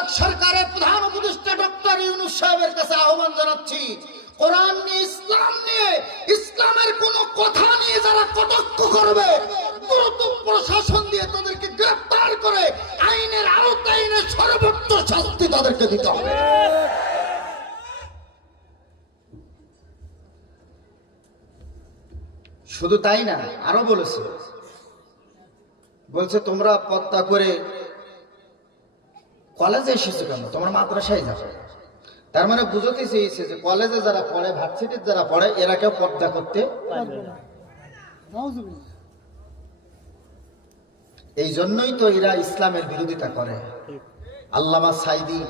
তত্ত্বাবধায়ক সরকারের প্রধান উপদেষ্টা ডক্টর ইউনূস সাহেবের কাছে আহ্বান জানাচ্ছি, কোরআন নিয়ে, ইসলাম নিয়ে, ইসলামের কোন কথা নিয়ে যারা কটাক্ষ করবে, দ্রুত প্রশাসন দিয়ে তাদেরকে গ্রেফতার করে আইনের আওতায় এনে সর্বোচ্চ শাস্তি তাদেরকে দিতে হবে। শুধু তাই না, আরো বলছে তোমরা পর্দা করে কলেজে এসেছো কেন, তোমরা মাদ্রাসায় যাবে। তার মানে বুঝতে চেয়েছে যে কলেজে যারা পড়ে, ভার্সিটির যারা পড়ে, এরা কেউ পর্দা করতে পারবে না। এই জন্যই তো এরা ইসলামের বিরোধিতা করে। আল্লামা সাইদি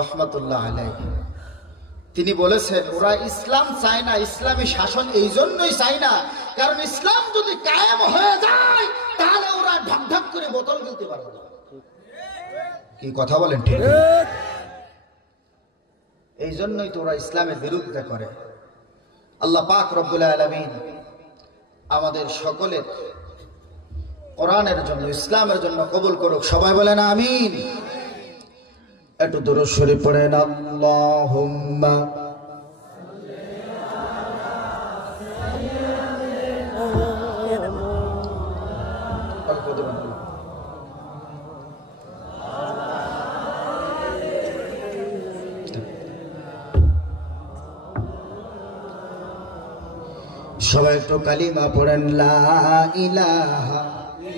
রহমাতুল্লাহ আলাইহি তিনি বলেছেন, ওরা ইসলাম চায় না, ইসলামী শাসন এই জন্যই চায় না কারণ ইসলাম যদি কায়েম হয়ে যায় তাহলে ওরা ঢক ঢক করে বোতল ফেলতে পারবে না। কি কথা বলেন? ঠিক। এই জন্যই তো ওরা ইসলামের বিরোধিতা করে। আল্লাহ পাক রব্বুল আলামিন আমাদের সকলের কোরআনের জন্য, ইসলামের জন্য কবুল করুক। সবাই বলেন আমিন। একটু দুরূদ শরীফ পড়েন। আল্লাহুম্মা সবাই একটু কালিমা পড়েন। লা ইলাহা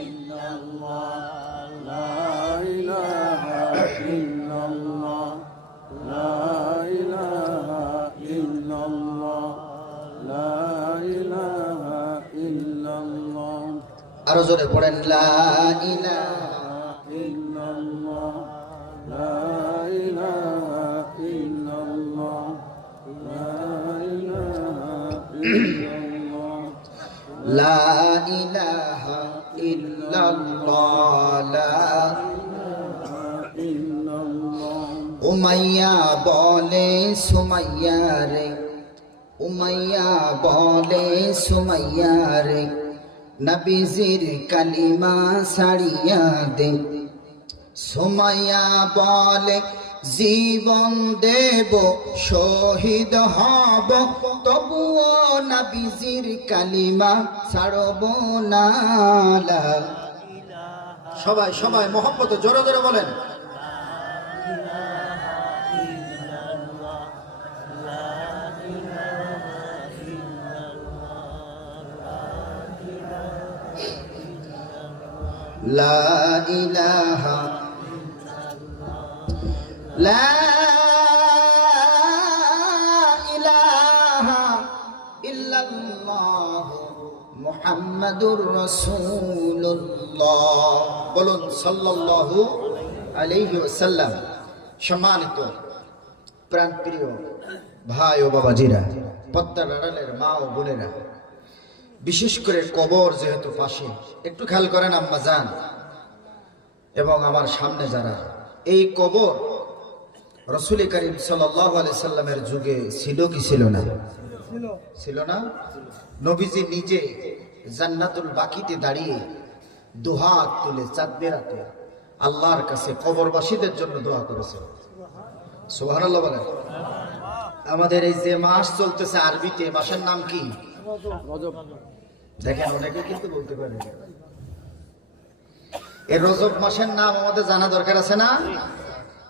ইল্লাল্লাহ, লা ইলাহা ইল্লাল্লাহ, লা ইলাহা ইল্লাল্লাহ, লা ইলাহা ইল্লাল্লাহ। আরো জোরে পড়েন। লা ইলাহা ইল্লাল্লাহ, লা ইলাহা ইল্লাল্লাহ, লা ইলাহা ইল্লাল্লাহ, লা ইলাহা ইল্লাল্লাহ, লা ইলাহা ইল্লাল্লাহ। উমাইয়া বলে সুমাইয়া রে, উমাইয়া বলে সুমাইয়া রে, নবীজির কালিমা ছাড়িয়া দে। সুমাইয়া বলে জীবন দেব, শহীদ হব, তবুও নবীজির কালিমা ছাড়ব না। সবাই সবাই মোহাম্মতে জোরে জোরে বলেন। লা ইলাহা লা ইলাহা ইল্লাল্লাহ মুহাম্মাদুর রাসূলুল্লাহ। বলুন সাল্লাল্লাহু আলাইহি ওয়াসাল্লাম। সম্মানিত প্রাণপ্রিয় ভাই ও বাবাজিরা, পদ্মার আড়ালের মা ও বোনেরা, বিশেষ করে কবর যেহেতু পাশে, একটু খেয়াল করেন আম্মা জান এবং আমার সামনে যারা, এই কবর রাসূল করিম সাল্লাল্লাহু আলাইহি সাল্লামের যুগে ছিল কি ছিল না? ছিল না? নবীজি নিজে জান্নাতুল বাকিতে দাঁড়িয়ে দুহাত তুলে চাঁদের রাতে আল্লাহর কাছে কবরবাসীদের জন্য দোয়া করেছেন। সুবহানাল্লাহ বলেন। আমাদের এই যে মাস চলতেছে আরবিতে, মাসের নাম কি? রজব। দেখেন অনেকে কিন্তু বলতে পারে এই রজব মাসের নাম আমাদের জানা দরকার আছে না?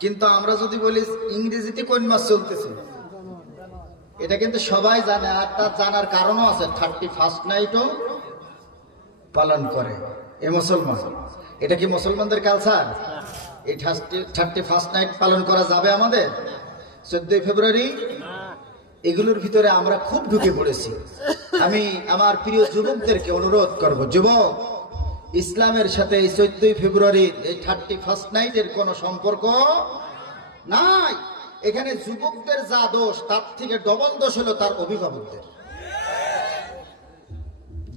কিন্তু আমরা যদি বলি ইংরেজিতে কোন মাস চলতেছে, এটা কিন্তু সবাই জানে। আর তার জানার কারণও আছে, 31st নাইটও পালন করে এই মুসলমান। এটা কি মুসলমানদের কালচার? এই 31st নাইট পালন করা যাবে আমাদের? 14 ফেব্রুয়ারি এগুলোর ভিতরে আমরা খুব ঢুকে পড়েছি। আমি আমার প্রিয় যুবকদেরকে অনুরোধ করব, যুবক, ইসলামের সাথে এই 14 ফেব্রুয়ারির এই 31st নাইটের কোনো সম্পর্ক নাই। এখানে যুবকদের যা দোষ, তার থেকে ডবল দোষ হলো তার অভিভাবকদের।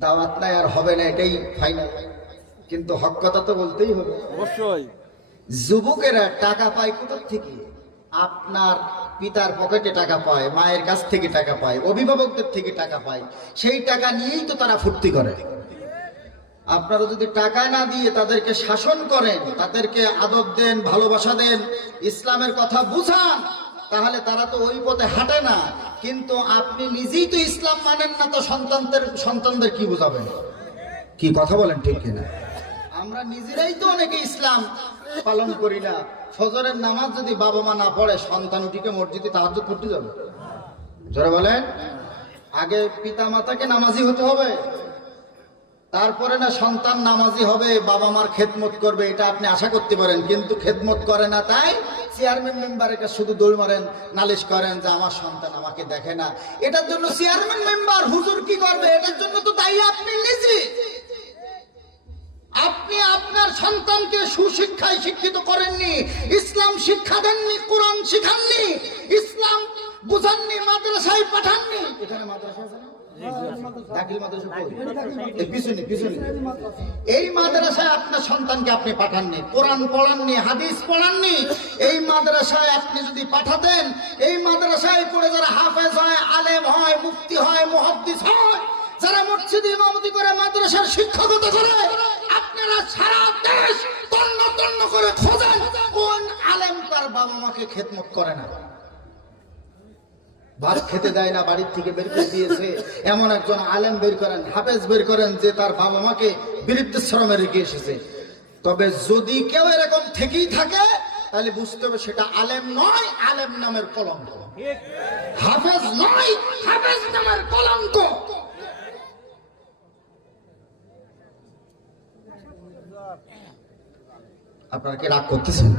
দাওয়াত নাই আর হবে না, এটাই ফাইনাল। কিন্তু হক কথা তো বলতেই হবে অবশ্যই। যুবকেরা টাকা পায় কোথা থেকে? আপনার পিতার পকেটে টাকা পায়, মায়ের কাছ থেকে টাকা পায়, অভিভাবকদের থেকে টাকা পায়। সেই টাকা নিয়েই তো তারা ফুর্তি করে। আপনারা যদি টাকা না দিয়ে তাদেরকে শাসন করেন, তাদেরকে আদব দেন, ভালোবাসা দেন, ইসলামের কথা বুঝান, তাহলে তারা তো ওই পথে হাঁটে না। কিন্তু আপনি নিজেই তো ইসলাম মানেন না, তো সন্তানদের কি বুঝাবেন? কি কথা বলেন, ঠিক কিনা? আমরা নিজেরাই তো অনেকে ইসলাম পালন করি না। ফজরের নামাজ যদি বাবা মা না পড়ে, সন্তান উঠিকে মসজিদে তাহাজ্জুদ পড়তে যাবে? যারা বলেন আগে পিতা মাতাকে নামাজি হতে হবে, তারপরে না সন্তান নামাজি হবে, বাবা মার খেদমত করবে, এটা আপনি আশা করতে পারেন। কিন্তু খেদমত করে না, তাই চেয়ারম্যান মেম্বারের কাছে শুধু দৌড় মারেন, নালিশ করেন যে আমার সন্তান আমাকে দেখে না। এটার জন্য চেয়ারম্যান মেম্বার হুজুর কি করবে? এটার জন্য তো দায়ী আপনি নিজে। আপনি আপনার সন্তানকে সুশিক্ষায় শিক্ষিত করেননি, ইসলাম শিক্ষা দেননি, কোরআন শিখাননি, ইসলাম বুঝাননি, মাদ্রাসায় পাঠাননি। এখানে মাদ্রাসা আছে না? এই মাদ্রাসায় আপনার সন্তানকে আপনি পাঠাননি, কোরআন পড়াননি, হাদিস পড়াননি। এই মাদ্রাসায় আপনি যদি পাঠাতেন, এই মাদ্রাসায় পড়ে যারা হাফেজ হয়, আলেম হয়, মুফতি হয়, মুহাদ্দিস হয়, যারা মসজিদে ইমামতি করে, মাদ্রাসার শিক্ষকতা করে, আপনারা সারা দেশ তন্ন তন্ন করে খোঁজেন কোন আলেম তার বাবা মাকে খেদমত করে না, ভাত খেতে দেয় না, বাড়ির থেকে বের করে দিয়েছে। এমন একজন আলেম বের করেন, হাফেজ বের করেন, যে তার বাবা মাকে বৃদ্ধাশ্রমে রেখে এসেছে। তবে যদি কেউ এরকম থেকেই থাকে, তাহলে বুঝতে হবে সেটা আলেম নয়, আলেম নামের কলঙ্ক। হাফেজ নয়, হাফেজ নামের কলঙ্ক। আপনারা কি রাগ করতেছেন?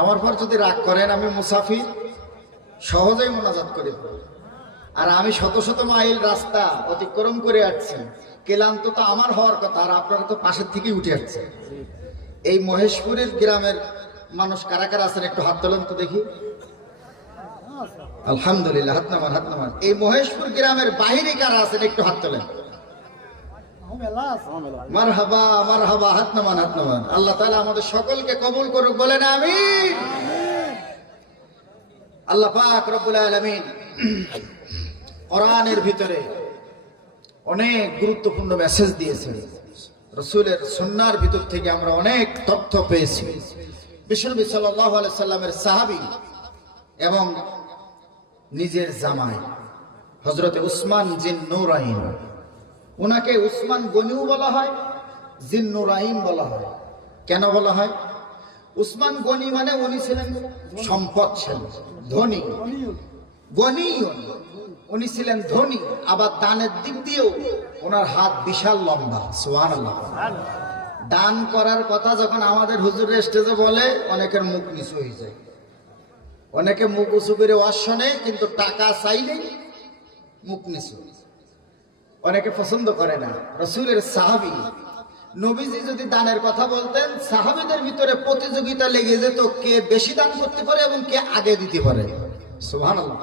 আমার পর যদি রাগ করেন, আমি মুসাফির, সহজেই মোনাজাত করি। আর আমি শত শত মাইল রাস্তা অতিক্রম করে আসছি, ক্লান্ত তো আমার হওয়ার কথা, আর আপনারা তো পাশের থেকেই উঠে আসছে। এই মহেশপুরের গ্রামের মানুষ কারা কারা আছেন একটু হাত তোলেন তো দেখি। আলহামদুলিল্লাহ, হাত নামান, হাত নামান। এই মহেশপুর গ্রামের বাহিরে কারা আছেন একটু হাত তোলেন। মারহাবা, মারহাবা, হাত নামান, হাত নামান। আল্লাহ তাআলা আমাদের সকলকে কবুল করুক, বলেন আমিন। আল্লাহ পাক রব্বুল আলামিন কোরআনের ভিতরে অনেক গুরুত্বপূর্ণ মেসেজ দিয়েছেন। রাসূলের সুন্নাহর ভিতর থেকে আমরা অনেক তথ্য পেয়েছি। বিশ্বনবী সাল্লাল্লাহু আলাইহি সাল্লামের সাহাবী এবং নিজের জামাই হযরতে উসমান জিন নুরাইন, ওনাকে উসমান গনিও বলা হয়, জিন নুরাইন বলা হয়। কেন বলা হয়? উসমান গনি মানে উনি ছিলেন সম্পদশালী, ধনী, গনিয়ুন, উনি ছিলেন ধনী। আবার দানের দিক দিয়েও ওনার হাত বিশাল লম্বা। সুবহানাল্লাহ। দান করার কথা যখন আমাদের হুজুরের স্টেজে বলে, অনেকের মুখ নিচু হয়ে যায়, অনেকে মুখ উঁচু করে ওয়াজ শোনে, কিন্তু টাকা চাইলে মুখ নিচু। অনেকে পছন্দ করে না। রাসূলের সাহাবী নবীজি যদি দানের কথা বলতেন, সাহাবীদের ভিতরে প্রতিযোগিতা লেগে যেত কে বেশি দান করতে পারে এবং কে আগে দিতে পারে। সুবহানাল্লাহ।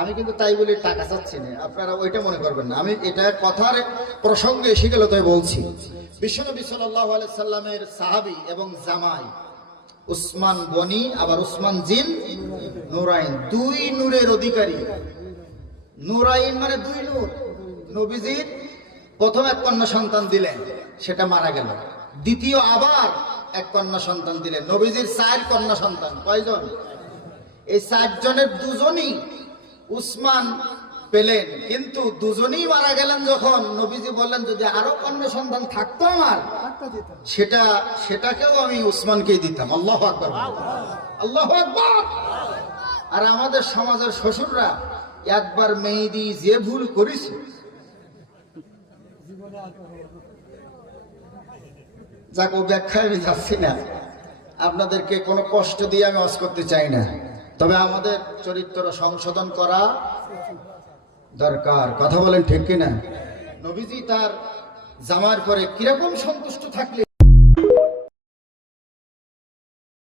আমি কিন্তু তাই বলি টাকা চাচ্ছি না, আপনারা ওইটা মনে করবেন না। আমি এটা কথার প্রসঙ্গে এসে গেল তাই বলছি। বিশ্বনবী সাল্লাল্লাহু আলাইহি সাল্লামের সাহাবী এবং জামাই উসমান গনি, আবার উসমান জিন নুরাইন, দুই নূরের অধিকারী। নুরাইন মানে দুই নূর। নবীজির প্রথম এক কন্যা সন্তান দিলেন, সেটা মারা গেল। দ্বিতীয় আবার এক কন্যা সন্তান দিলেন। নবীজির 4 কন্যা সন্তান। কয়জন? এই 4 জনের দুজনই উসমান পেলেন, কিন্তু দুজনেই মারা গেলেন। যখন নবীজি বললেন যদি আরো কন্যা সন্তান থাকতো আমার, সেটাকেও আমি উসমানকেই দিতাম। আল্লাহু আকবার, আল্লাহু আকবার। আর আমাদের সমাজের শ্বশুররা একবার মেহেদি যে ভুল করেছে, যাক ও ব্যাখ্যায় আমি যাচ্ছি না, আপনাদেরকে কোনো কষ্ট দিয়ে আমি ওয়াজ করতে চাই না। তবে আমাদের চরিত্র সংশোধন করা দরকার। কথা বলেন ঠিক কিনা? নবীজি তার জামার পরে কিরকম সন্তুষ্ট থাকলে